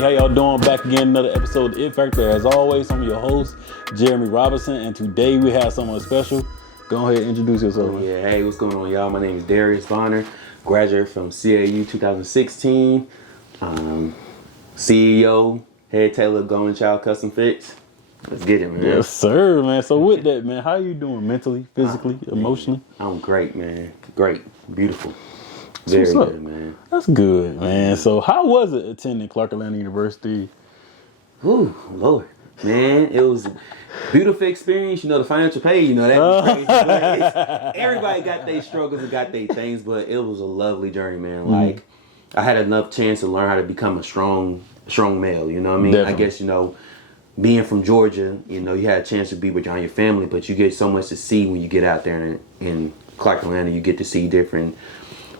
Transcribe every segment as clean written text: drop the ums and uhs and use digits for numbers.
Hey, how y'all doing? Back again, another episode of It Factor. As always, I'm your host, Jeremy Robinson, and today we have someone special. Go ahead and introduce yourself. Yeah, hey, what's going on, y'all? My name is Darius Bonner, graduate from CAU 2016, CEO, head tailor, Golden Child Custom Fits. Let's get it, man. Yes, sir, man. So with that, man, how you doing mentally, physically, emotionally? I'm great, man. Great. Beautiful. Very good, man. That's good, man. So how was it attending Clark Atlanta University? Whew, Lord. Man, it was a beautiful experience. You know, the financial pay, you know, that was crazy. But everybody got their struggles and got their things, but it was a lovely journey, man. Mm-hmm. Like, I had enough chance to learn how to become a strong male, you know what I mean? Definitely. I guess, you know, being from Georgia, you know, you had a chance to be with your family, but you get so much to see when you get out there in Clark Atlanta. You get to see different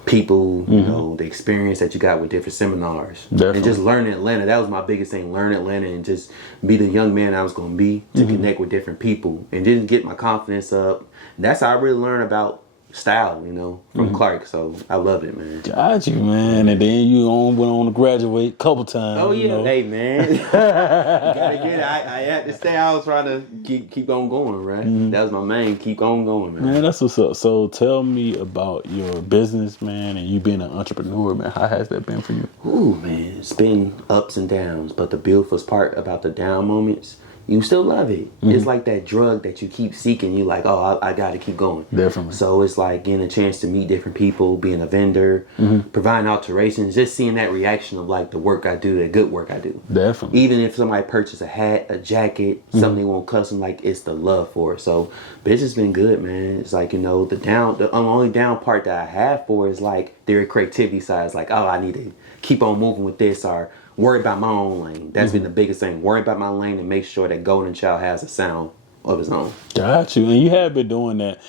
people, you know, the experience that you got with different seminars. Definitely. And just learning Atlanta. That was my biggest thing, learn Atlanta and just be the young man I was going to be, to connect with different people and just get my confidence up. And that's how I really learned about style, you know, from Clark. So I loved it, man. Got you, man. And then you went on to graduate a couple times. Oh, yeah. You know? Hey, man. You gotta get it. I had to stay. I was trying to keep on going, right? That was my main, keep on going, man. Man, that's what's up. So tell me about your business, man, and you being an entrepreneur, man. How has that been for you? Ooh, man, it's been ups and downs, but the beautiful part about the down moments, you still love it. It's like that drug that you keep seeking. You like, oh, I got to keep going. Definitely. So it's like getting a chance to meet different people, being a vendor, providing alterations, just seeing that reaction of like the work I do, the good work I do. Definitely. Even if somebody purchase a hat, a jacket, something they want custom, like it's the love for it. So business been good, man. It's like, you know, the only down part that I have for is like their creativity side. It's like, oh, I need to keep on moving with this, or worry about my own lane. That's been the biggest thing. Worry about my lane and make sure that Golden Child has a sound of his own. Got you. And you have been doing that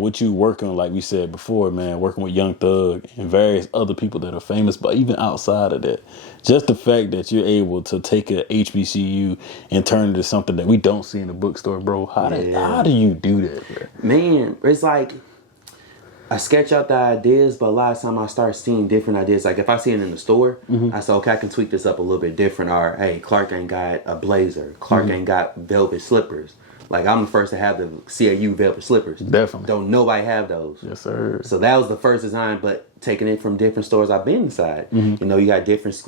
with you working, like we said before, man, working with Young Thug and various other people that are famous, but even outside of that, just the fact that you're able to take a HBCU and turn it into something that we don't see in the bookstore, bro. How do you do that, bro? Man, it's like I sketch out the ideas, but a lot of time I start seeing different ideas. Like if I see it in the store, I say, okay, I can tweak this up a little bit different. Or, hey, Clark ain't got a blazer. Clark ain't got velvet slippers. Like I'm the first to have the CAU velvet slippers. Definitely. Don't nobody have those. Yes, sir. So that was the first design, but taking it from different stores I've been inside. You know, you got different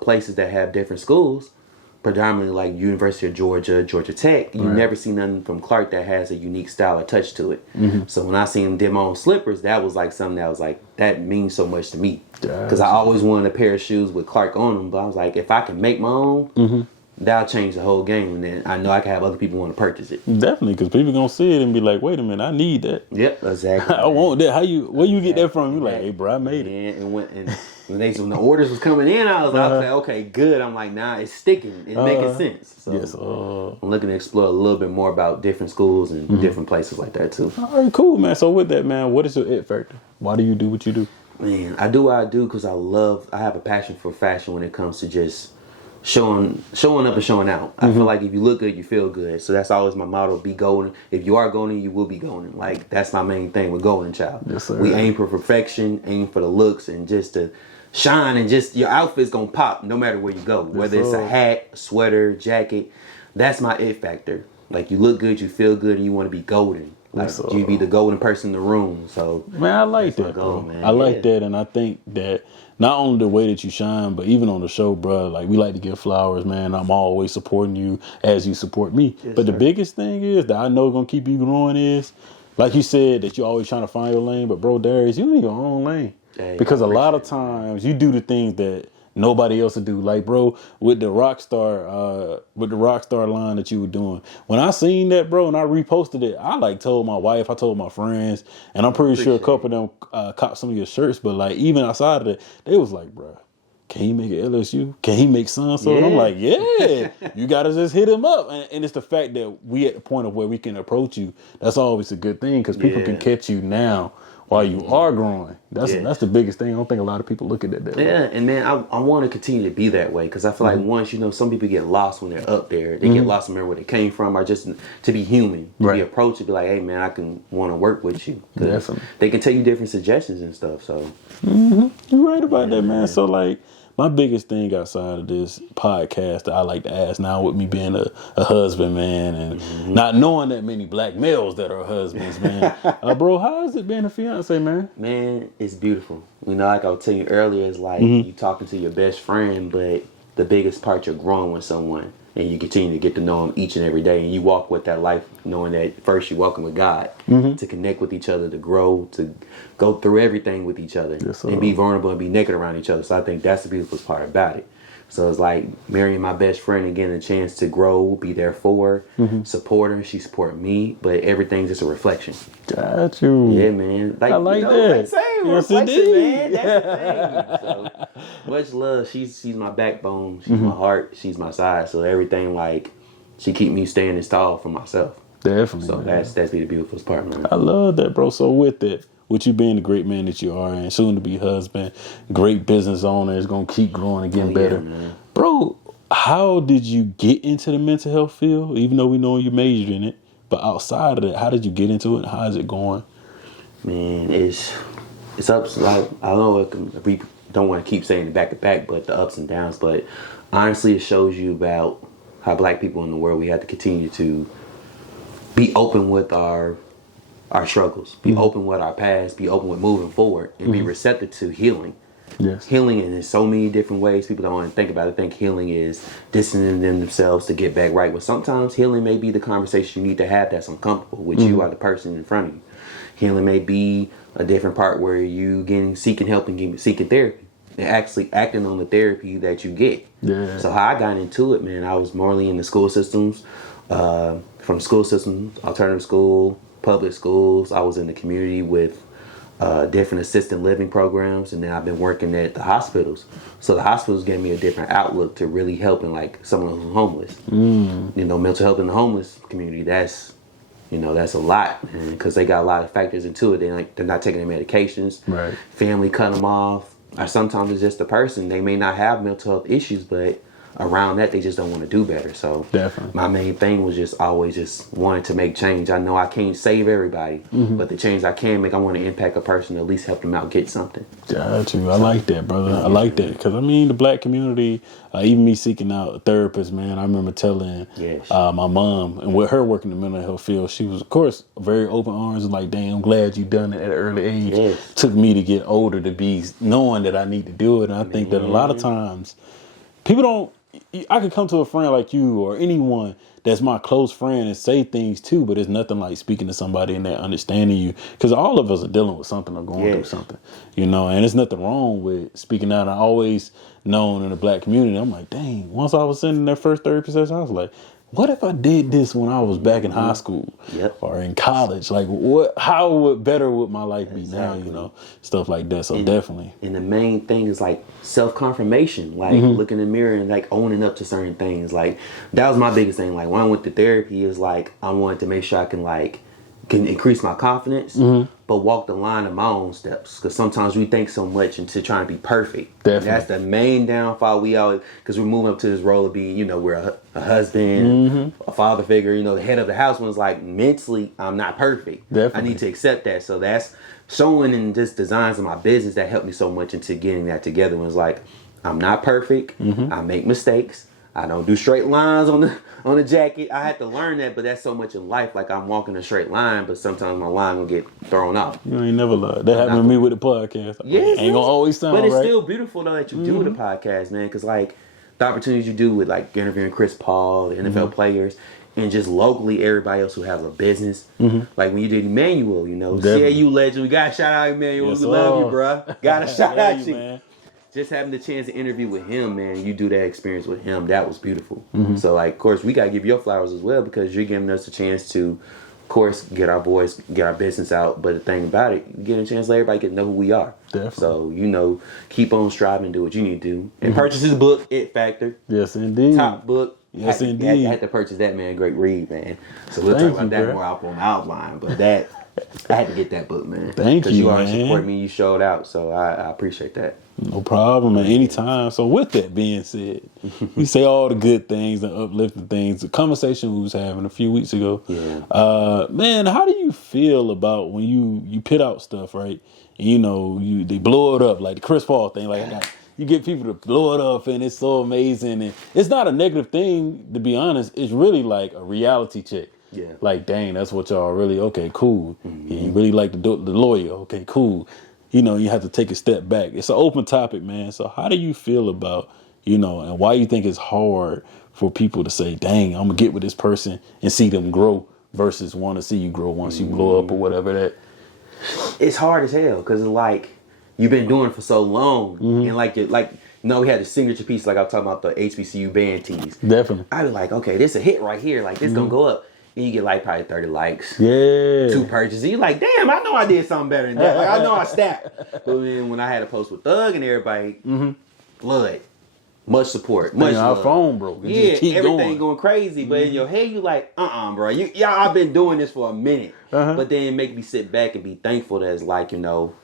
places that have different schools. Predominantly like University of Georgia, Georgia Tech. You never see nothing from Clark that has a unique style or touch to it. So when I seen him did my own slippers, that was like something that was like, that means so much to me. Because I always wanted a pair of shoes with Clark on them, but I was like, if I can make my own, that'll change the whole game. And then I know I can have other people want to purchase it. Definitely, because people gonna see it and be like, wait a minute, I need that. Yep, exactly. I want that. Where you get that from? You like, hey, bro, I made it. And when the orders was coming in, I was like, okay, good. I'm like, nah, it's sticking. It's making sense. So Yes. I'm looking to explore a little bit more about different schools and different places like that too. All right, cool, man. So with that, man, what is your it factor? Why do you do what you do? Man, I do what I do because I have a passion for fashion when it comes to just showing up and showing out. I feel like if you look good, you feel good. So that's always my motto, be golden. If you are golden, you will be golden. Like that's my main thing with Golden Child. Yes, sir. We aim for perfection, aim for the looks and just to shine, and just your outfit's gonna pop no matter where you go. Whether it's a hat, sweater, jacket. That's my it factor. Like you look good, you feel good, and you want to be golden. Like you be the golden person in the room. So man, I like that, goal, bro. man. I like that, and I think that not only the way that you shine, but even on the show, bro, like we like to give flowers, man. I'm always supporting you as you support me. Yes, but the sir. biggest thing is that I know gonna keep you growing is, like you said, that you're always trying to find your lane. But bro, Darius, you in your own lane. Hey, Because a lot of times you do the things that nobody else would do. Like, bro, with the Rockstar line that you were doing. When I seen that, bro, and I reposted it, I like told my wife, I told my friends, and I'm pretty sure a couple of them copped some of your shirts. But like even outside of it, they was like, bro, can he make it LSU? Can he make so-and-so? And I'm like, yeah, you got to just hit him up. And it's the fact that we at the point of where we can approach you. That's always a good thing because people can catch you now while you are growing. That's the biggest thing. I don't think a lot of people look at that way. Yeah, and man, I want to continue to be that way because I feel like once, you know, some people get lost when they're up there. They get lost where they came from, or just to be human, to be approached, to be like, hey, man, I can want to work with you. Definitely. They can tell you different suggestions and stuff, so. You're right about that, man. So, like, my biggest thing outside of this podcast that I like to ask now, with me being a husband, man, and not knowing that many black males that are husbands, man. Bro, how is it being a fiance, man? Man, it's beautiful. You know, like I was telling you earlier, it's like you talking to your best friend, but the biggest part, you're growing with someone. And you continue to get to know them each and every day. And you walk with that life knowing that first you walking with God to connect with each other, to grow, to go through everything with each other. Yes, sir. And be vulnerable and be naked around each other. So I think that's the beautiful part about it. So it's like marrying my best friend and getting a chance to grow, be there for her, support her. She support me, but everything's just a reflection. Got you. Yeah, man. Like, I like you know, that. Yes, reflection, indeed. man. That's the thing. So much love. She's my backbone. She's my heart. She's my side. So everything, like, she keep me standing tall for myself. Definitely. So man. that's be the beautiful part, man. I love that, bro. So with that, with you being the great man that you are and soon to be husband, great business owner, is gonna keep growing and getting better. Man. Bro, how did you get into the mental health field? Even though we know you majored in it, but outside of that, how did you get into it? How is it going? Man, it's ups. Like, I know we don't want to keep saying it back to back, but the ups and downs. But honestly, it shows you about how black people in the world, we have to continue to be open with our struggles, be open with our past, be open with moving forward, and be receptive to healing. Yes. Healing in so many different ways. People don't want to think about it. Think healing is distancing themselves to get back right. But sometimes healing may be the conversation you need to have that's uncomfortable with you or the person in front of you. Healing may be a different part where you seeking help and seeking therapy. And actually acting on the therapy that you get. Yeah. So how I got into it, man, I was morally in the school systems, from school systems, alternative school, public schools. I was in the community with different assisted living programs, and then I've been working at the hospitals. So the hospitals gave me a different outlook to really helping like someone who's homeless. You know, mental health in the homeless community, that's a lot, because they got a lot of factors into it. They're not taking their medications. Right. Family cut them off. Or sometimes it's just a person. They may not have mental health issues, but around that, they just don't want to do better. So Definitely. my main thing was just always just wanting to make change. I know I can't save everybody, but the change I can make, I want to impact a person, to at least help them out get something. Got you. I like that, brother. I like that. Because, I mean, the black community, even me seeking out a therapist, man, I remember telling my mom, and with her working in the mental health field, she was, of course, very open arms and like, dang, I'm glad you done it at an early age. Yes. Took me to get older to be knowing that I need to do it. And I think that a lot of times, people don't, I could come to a friend like you or anyone that's my close friend and say things too, but it's nothing like speaking to somebody and they're understanding you, because all of us are dealing with something or going through something, and there's nothing wrong with speaking out. I always known in the black community, I'm like, dang, once I was sitting in that first therapy session, I was like, what if I did this when I was back in high school or in college? Like, how better would my life be now, stuff like that. So definitely. And the main thing is like self-confirmation, like looking in the mirror and like owning up to certain things. Like, that was my biggest thing. Like, when I went to therapy, is like, I wanted to make sure I can increase my confidence, but walk the line of my own steps. Because sometimes we think so much into trying to be perfect. Definitely. That's the main downfall. We always, because we're moving up to this role of being, we're a husband, a father figure, the head of the house. When it's like, mentally, I'm not perfect. Definitely. I need to accept that. So that's showing in just designs of my business that helped me so much into getting that together. When it's like, I'm not perfect. I make mistakes. I don't do straight lines on the jacket. I had to learn that, but that's so much in life. Like, I'm walking a straight line, but sometimes my line will get thrown off. You ain't never lied. That happened to me with the podcast. Yes, ain't gonna always sound right. But it's still beautiful though that you do the podcast, man. Because like the opportunities you do with like interviewing Chris Paul, the NFL players, and just locally everybody else who has a business. Like when you did Emmanuel, CAU legend. We got to shout out Emmanuel. Yes, we love you, bro. Got to shout out you, man. Just having the chance to interview with him, man, you do that experience with him, that was beautiful. So, like, of course, we got to give your flowers as well, because you're giving us a chance to, of course, get our business out. But the thing about it, you get a chance to let everybody get to know who we are. Definitely. So, keep on striving, do what you need to do. And purchase his book, It Factor. Yes, indeed. Top book. Yes, indeed. I had to purchase that, man. Great read, man. So, we'll talk about that more out on the outline. But that, I had to get that book, man. Thank you, because you always man. support me. You showed out. So, I appreciate that. No problem, man. Anytime. So with that being said, we say all the good things, the uplifting things. The conversation we was having a few weeks ago. Man, how do you feel about when you put out stuff, right? And, they blow it up, like the Chris Paul thing. Like, you get people to blow it up, and it's so amazing. And it's not a negative thing, to be honest. It's really like a reality check. Yeah. Like, dang, that's what y'all really, okay, cool. Mm-hmm. You really like the lawyer, okay, cool. You know, you have to take a step back. It's an open topic, man. So how do you feel about, you know, and why you think it's hard for people to say, dang, I'm going to get with this person and see them grow versus want to see you grow once you blow up or whatever that. It's hard as hell because it's like you've been doing it for so long. And we had the signature piece, like I was talking about the HBCU band tees. Definitely. I'd be like, okay, this a hit right here. Like, this going to go up. And you get like probably 30 likes. Yeah. 2 purchases. You're like, damn, I know I did something better than that. Like, I know I stacked. But then when I had a post with Thug and everybody, blood. Much support. Much love. Our phone broke. Everything going crazy. But in your head, you like, bro. I've been doing this for a minute. But then make me sit back and be thankful that it's like, you know,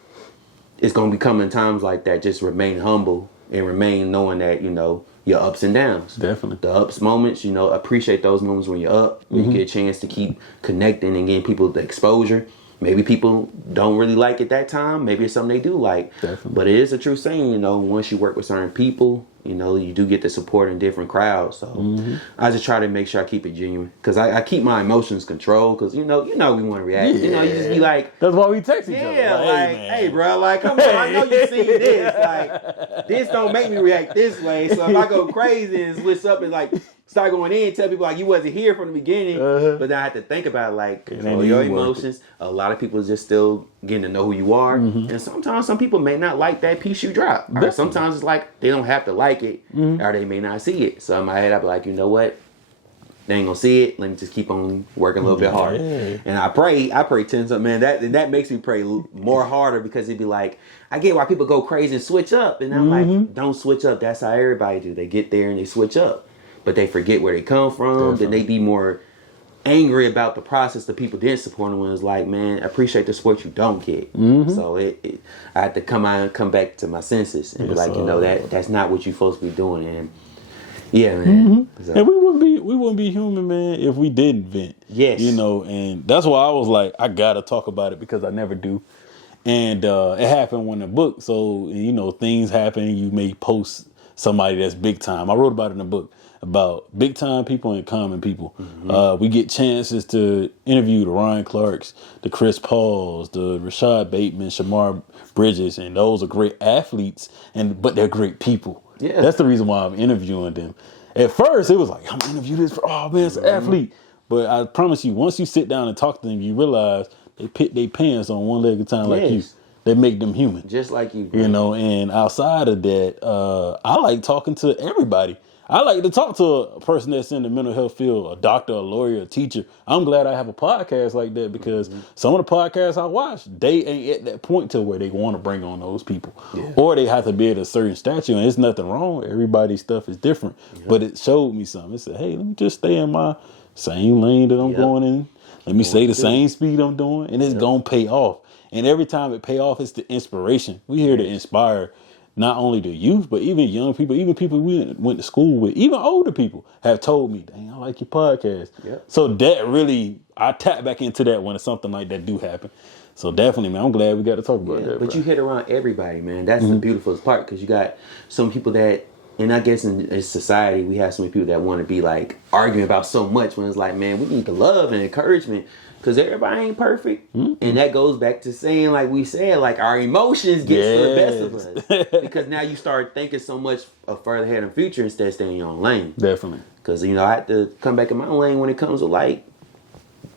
it's going to be coming times like that. Just remain humble and remain knowing that, you know, your ups and downs. Definitely. The ups moments, you know, appreciate those moments when you're up. When you get a chance to keep connecting and getting people the exposure. Maybe people don't really like it that time. Maybe it's something they do like. Definitely. But it is a true saying, you know, once you work with certain people, you know, you do get the support in different crowds. So I just try to make sure I keep it genuine. Because I keep my emotions controlled. Because, you know, we want to react. You know, you just be like. That's why we text each other. Yeah, like, hey, bro, like, come on. I know you seen this. Like, this don't make me react this way. So if I go crazy and switch up and, like, start going in and tell people, like, you wasn't here from the beginning. But then I had to think about, like, control your emotions. A lot of people just still getting to know who you are. And sometimes some people may not like that piece you drop. Or sometimes it's like they don't have to like it. Or they may not see it. So in my head, I'd be like, you know what? They ain't gonna see it. Let me just keep on working a little bit harder. And I pray 10 something, man. That makes me pray more harder because it'd be like, I get why people go crazy and switch up. And I'm like, don't switch up. That's how everybody do. They get there and they switch up. But they forget where they come from. Then they be more angry about the process that people didn't support them when it's like, man, I appreciate the support you don't get. So I had to come back to my senses and be like, you know, that's not what you're supposed to be doing. And yeah, man. So. And we wouldn't be human, man, if we didn't vent. Yes. You know, and that's why I was like, I gotta talk about it because I never do. And it happened when the book, so you know, things happen, you may post somebody that's big time. I wrote about it in the book. About big time people and common people. We get chances to interview the Ryan Clarks, the Chris Pauls, the Rashad Bateman, Shamar Bridges, and those are great athletes, but they're great people. Yeah. That's the reason why I'm interviewing them. At first, it was like, I'm gonna interview this, it's an athlete. But I promise you, once you sit down and talk to them, you realize they put their pants on one leg at a time like you. They make them human. Just like you, bro. You know, and outside of that, I like talking to everybody. I like to talk to a person that's in the mental health field, a doctor, a lawyer, a teacher. I'm glad I have a podcast like that because some of the podcasts I watch, they ain't at that point to where they want to bring on those people. Or they have to be at a certain stature, and there's nothing wrong. Everybody's stuff is different. But it showed me something. It said, hey, let me just stay in my same lane that I'm going in. Let me say the same speed I'm doing, and it's going to pay off. And every time it pay off, it's the inspiration. We here to inspire not only the youth, but even young people, even people we went to school with, even older people have told me, dang, I like your podcast. So that really, I tap back into that when something like that do happen. So definitely, man, I'm glad we got to talk about that. But bro. You hit around everybody, man. That's the beautiful part because you got some people that, and I guess in society, we have so many people that want to be like arguing about so much when it's like, man, we need the love and encouragement. Because everybody ain't perfect. And that goes back to saying, like we said, like our emotions get to the best of us. Because now you start thinking so much further ahead in the future instead of staying in your own lane. Definitely. Because, you know, I have to come back in my own lane when it comes to, like,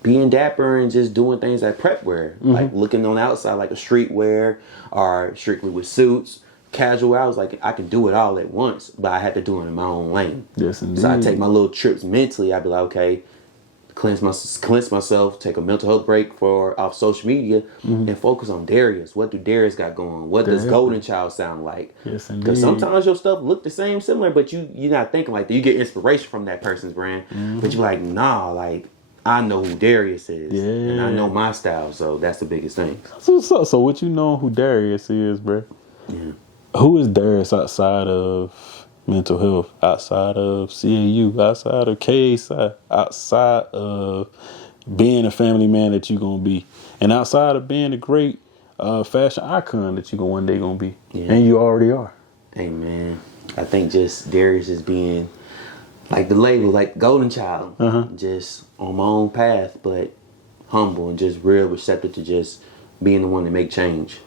being dapper and just doing things like prep wear. Like looking on the outside like a streetwear or strictly with suits. Casual, I was like, I can do it all at once. But I had to do it in my own lane. Yes, indeed. So I take my little trips mentally. I'd be like, okay, cleanse myself, take a mental health break off social media, and focus on Darius. What do Darius got going? What does Golden Child sound like? Yes, indeed. Because sometimes your stuff look the same, similar, but you're not thinking like that. You get inspiration from that person's brand, but you're like, nah, like I know who Darius is, and I know my style, so that's the biggest thing. So what you know who Darius is, bro? Yeah. Who is Darius outside of mental health, outside of CAU, outside of KSI, outside of being a family man that you're going to be, and outside of being a great fashion icon that you're one day going to be, and you already are? Hey man, I think just Darius is being like the label, like golden child, just on my own path, but humble and just real receptive to just being the one to make change.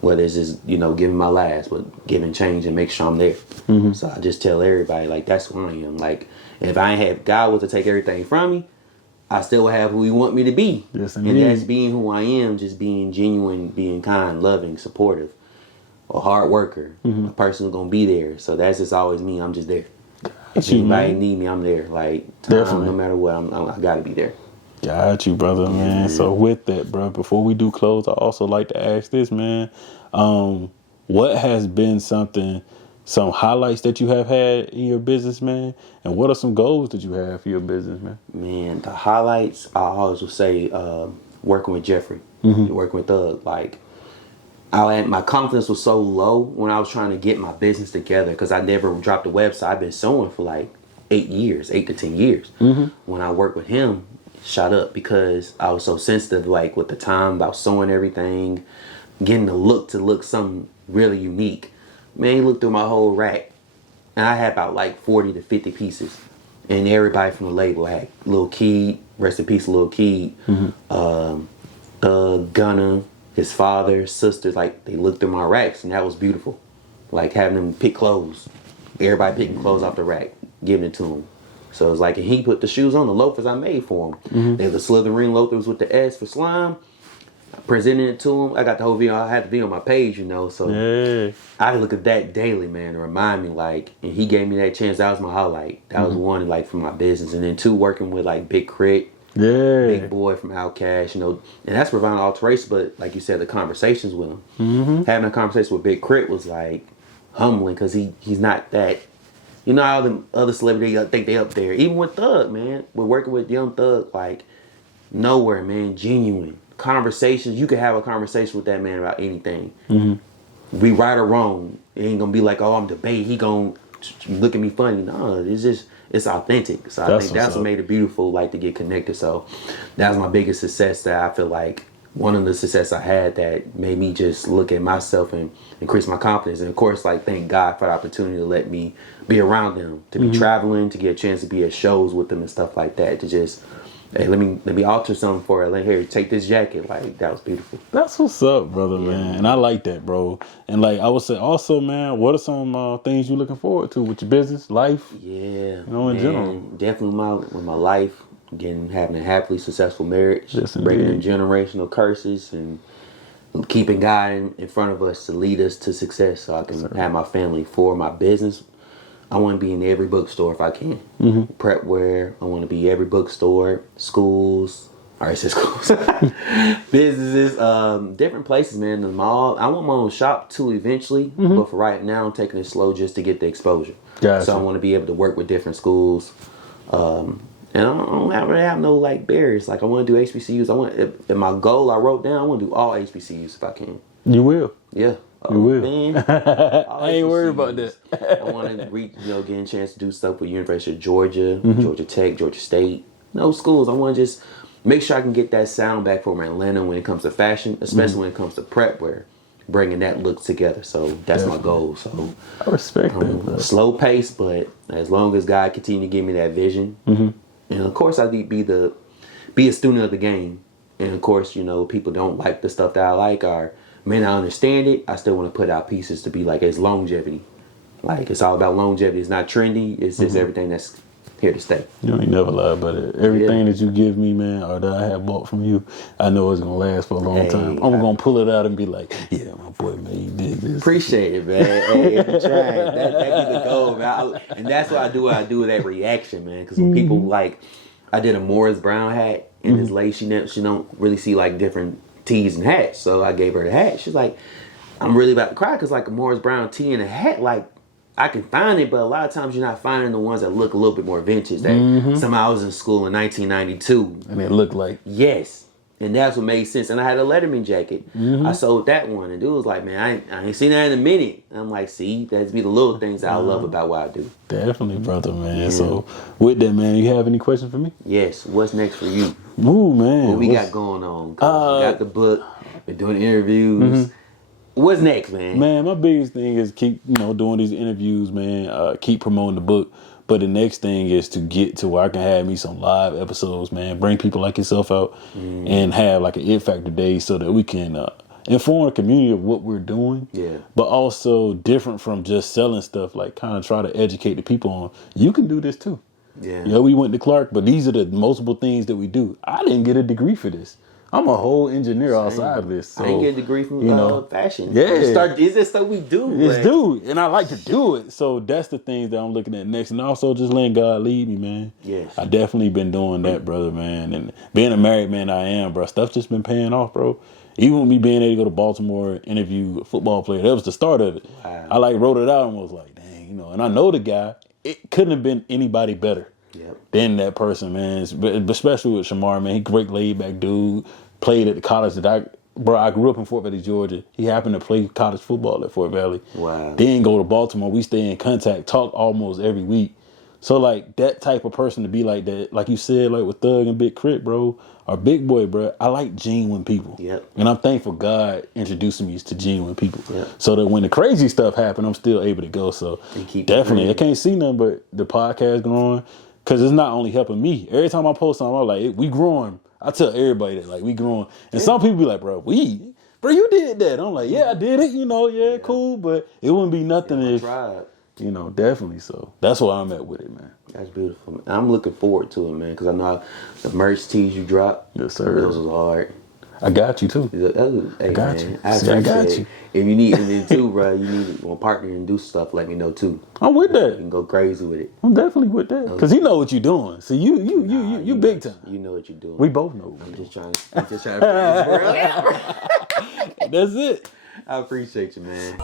Whether it's just, giving my last, but giving change and make sure I'm there. So I just tell everybody, like, that's who I am. Like, if I ain't have God was to take everything from me, I still would have who He want me to be. Yes, and indeed. that's being who I am, just being genuine, being kind, loving, supportive, a hard worker, a person who's gonna be there. So that's just always me. I'm just there. If anybody need me, I'm there. Like, Definitely. no matter what, I gotta be there. Got you, brother, man. So with that, bro, before we do close, I also like to ask this, man. What has been some highlights that you have had in your business, man? And what are some goals that you have for your business, man? Man, the highlights, I always would say, working with Jeffrey, working with Thug. Like, my confidence was so low when I was trying to get my business together because I never dropped a website. I've been sewing for like 8 to 10 years. When I worked with him, shot up because I was so sensitive, like with the time about sewing everything, getting the look to look something really unique. Man, he looked through my whole rack, and I had about like 40 to 50 pieces, and everybody from the label had Lil Keed, rest in peace, Lil Keed, Gunna, his father, sisters, like they looked through my racks, and that was beautiful. Like having them pick clothes, everybody picking clothes off the rack, giving it to them. So it was like, and he put the shoes on, the loafers I made for him. They were the Slytherin loafers with the S for slime. I presented it to him. I got the whole video. I had the video on my page, so I look at that daily, man, to remind me, like, and he gave me that chance. That was my highlight. That was one, like, for my business. And then two, working with, like, Big Crit, Big Boy from Outkast, and that's providing alteration, but like you said, the conversations with him. Having a conversation with Big Crit was, like, humbling because he's not that. You know how the other celebrities think they up there. Even with Thug, man. We're working with Young Thug, like, nowhere, man. Genuine. Conversations. You can have a conversation with that man about anything. Be right or wrong. It ain't gonna be like, oh, I'm debating. He gonna look at me funny. No, it's authentic. So I think that's what made it beautiful, like, to get connected. So that was my biggest success that I feel like one of the success I had that made me just look at myself and increase my confidence. And of course, like, thank God for the opportunity to let me be around them, to be traveling, to get a chance to be at shows with them and stuff like that. To just, hey, let me alter something for it. Like, here, take this jacket. Like, that was beautiful. That's what's up, brother, man. And I like that, bro. And like I would say also, man, what are some things you looking forward to with your business, life? Yeah, in general. Definitely with my life. Again, having a happily successful marriage, breaking in generational curses, and keeping God in front of us to lead us to success so I can have my family. For my business, I want to be in every bookstore if I can. Prepware, I want to be every bookstore, schools, I already said schools, businesses, different places, man. The mall. I want my own shop too eventually, but for right now, I'm taking it slow just to get the exposure. Gotcha. So I want to be able to work with different schools. And I don't have no, like, barriers. Like, I want to do HBCUs. If my goal I wrote down, I want to do all HBCUs if I can. You will. Yeah. You will. Man, I ain't worried about that. I want to get a chance to do stuff with University of Georgia, Georgia Tech, Georgia State. Those schools. I want to just make sure I can get that sound back from Atlanta when it comes to fashion, especially when it comes to prep wear. Bringing that look together. So that's my goal. So I respect that, bro. Slow pace, but as long as God continue to give me that vision. And of course, I need to be a student of the game. And of course, people don't like the stuff that I like, or may not understand it. I still want to put out pieces to be like, it's longevity. Like, it's all about longevity. It's not trendy. It's just everything that's here to stay. You ain't never lie about it. Everything that you give me, man, or that I have bought from you, I know it's gonna last for a long time. I'm gonna pull it out and be like, yeah, my boy, man, he did this. Appreciate it, man. Hey, if you trying, that be the goal, man. And that's what I do with that reaction, man. Because when people, like, I did a Morris Brown hat, and this lady, she don't really see, like, different tees and hats. So I gave her the hat. She's like, I'm really about to cry because, like, a Morris Brown tee and a hat, like, I can find it, but a lot of times you're not finding the ones that look a little bit more vintage. That somehow I was in school in 1992. And it looked like. Yes. And that's what made sense. And I had a Letterman jacket. I sold that one. And dude was like, man, I ain't seen that in a minute. And I'm like, see, that's be the little things that I love about what I do. Definitely, brother, man. So with that, man, you have any questions for me? Yes. What's next for you? Ooh, man. What we got going on? 'Cause we got the book. Been doing interviews. What's next, man? Man, my biggest thing is keep, doing these interviews, man. Keep promoting the book. But the next thing is to get to where I can have me some live episodes, man. Bring people like yourself out and have like an It Factor day so that we can inform the community of what we're doing. Yeah. But also different from just selling stuff, like kind of try to educate the people on, you can do this too. Yeah. We went to Clark, but these are the multiple things that we do. I didn't get a degree for this. I'm a whole engineer outside of this. So, I didn't get a degree from fashion. Yeah. Is this stuff we do? It's do. And I like to do it. So that's the things that I'm looking at next. And also just letting God lead me, man. Yes. I definitely been doing that, brother, man. And being a married man I am, bro. Stuff just been paying off, bro. Even with me being able to go to Baltimore, interview a football player, that was the start of it. Wow. I wrote it out and was like, dang, and I know the guy. It couldn't have been anybody better than that person, man. But especially with Shamar, man. He great laid back dude. Played at the college that I grew up in Fort Valley, Georgia. He happened to play college football at Fort Valley. Wow. Then go to Baltimore. We stay in contact, talk almost every week. So like that type of person to be like that, like you said, like with Thug and Big Crit, bro, or Big Boy, bro. I like genuine people. Yep. And I'm thankful God introducing me to genuine people. Yep. So that when the crazy stuff happened, I'm still able to go. So definitely, I can't see nothing but the podcast growing. Because it's not only helping me. Every time I post something, I'm like, we growing. I tell everybody that, like, we growing. And some people be like, bro, you did that. I'm like, yeah, I did it, cool. But it wouldn't be nothing if, tried. Definitely. So that's where I'm at with it, man. That's beautiful, man. I'm looking forward to it, man, because I know the merch tees you dropped. Yes, sir. Those was hard. I got you, too. Hey, I got man, you. I got you. If you need anything, too, bro, you need a partner and do stuff, let me know, too. I'm with that. You can go crazy with it. I'm definitely with that. Because he know what you're doing. See, you big time. You know what you're doing. We both know. I'm just trying to put this world out. That's it. I appreciate you, man.